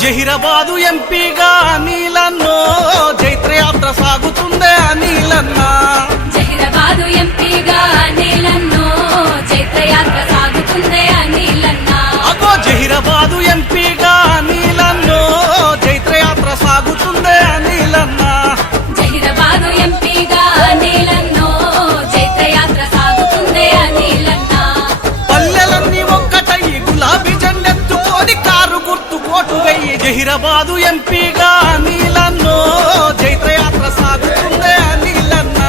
జహీరాబాదు ఎంపీగా అనిలన్నో జైత్రయాత్ర సాగుతుందే అనిలన్నా. జహీరాబాదు ఎంపీగా నీలన్నో చైత్రయాత్ర సాగుతుందే అనిలన్నా. అగో జహీరాబాదు ఎంపీగా వెయ్యి ఎంపీగా అనిలన్నో జైత్రయాత్ర సాగుతుందే నీలన్న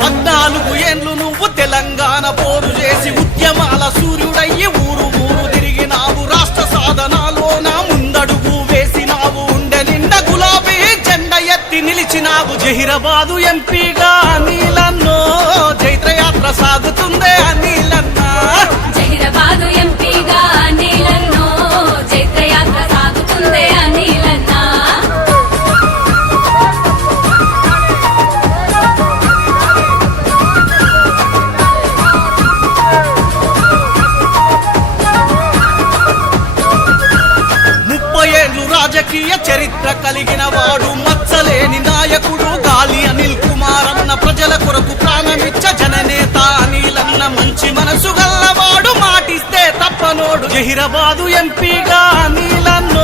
పద్నాలుగు ఏండ్లు నువ్వు తెలంగాణ పోరు చేసి ఉద్యమాల సూర్యుడయ్యి ఊరు ఊరు తిరిగినావు. రాష్ట్ర సాధనాలో నా ముందడుగు వేసినావు. ఉండె నిండా గులాబీ జెండ ఎత్తి నిలిచినావు. జహీరాబాదు ఎంపీగా అనిలన్నో జైత్రయాత్ర చరిత్ర కలిగిన వాడు మచ్చలేని నాయకుడు. గాలి అనిల్ కుమార్ అన్న ప్రజల కొరకు ప్రాణమిచ్చ జననేత. అనిలన్న మంచి మనసు గల్లవాడు మాటిస్తే తప్పనోడు. జహీరాబాదు ఎంపీగా అనిలన్నో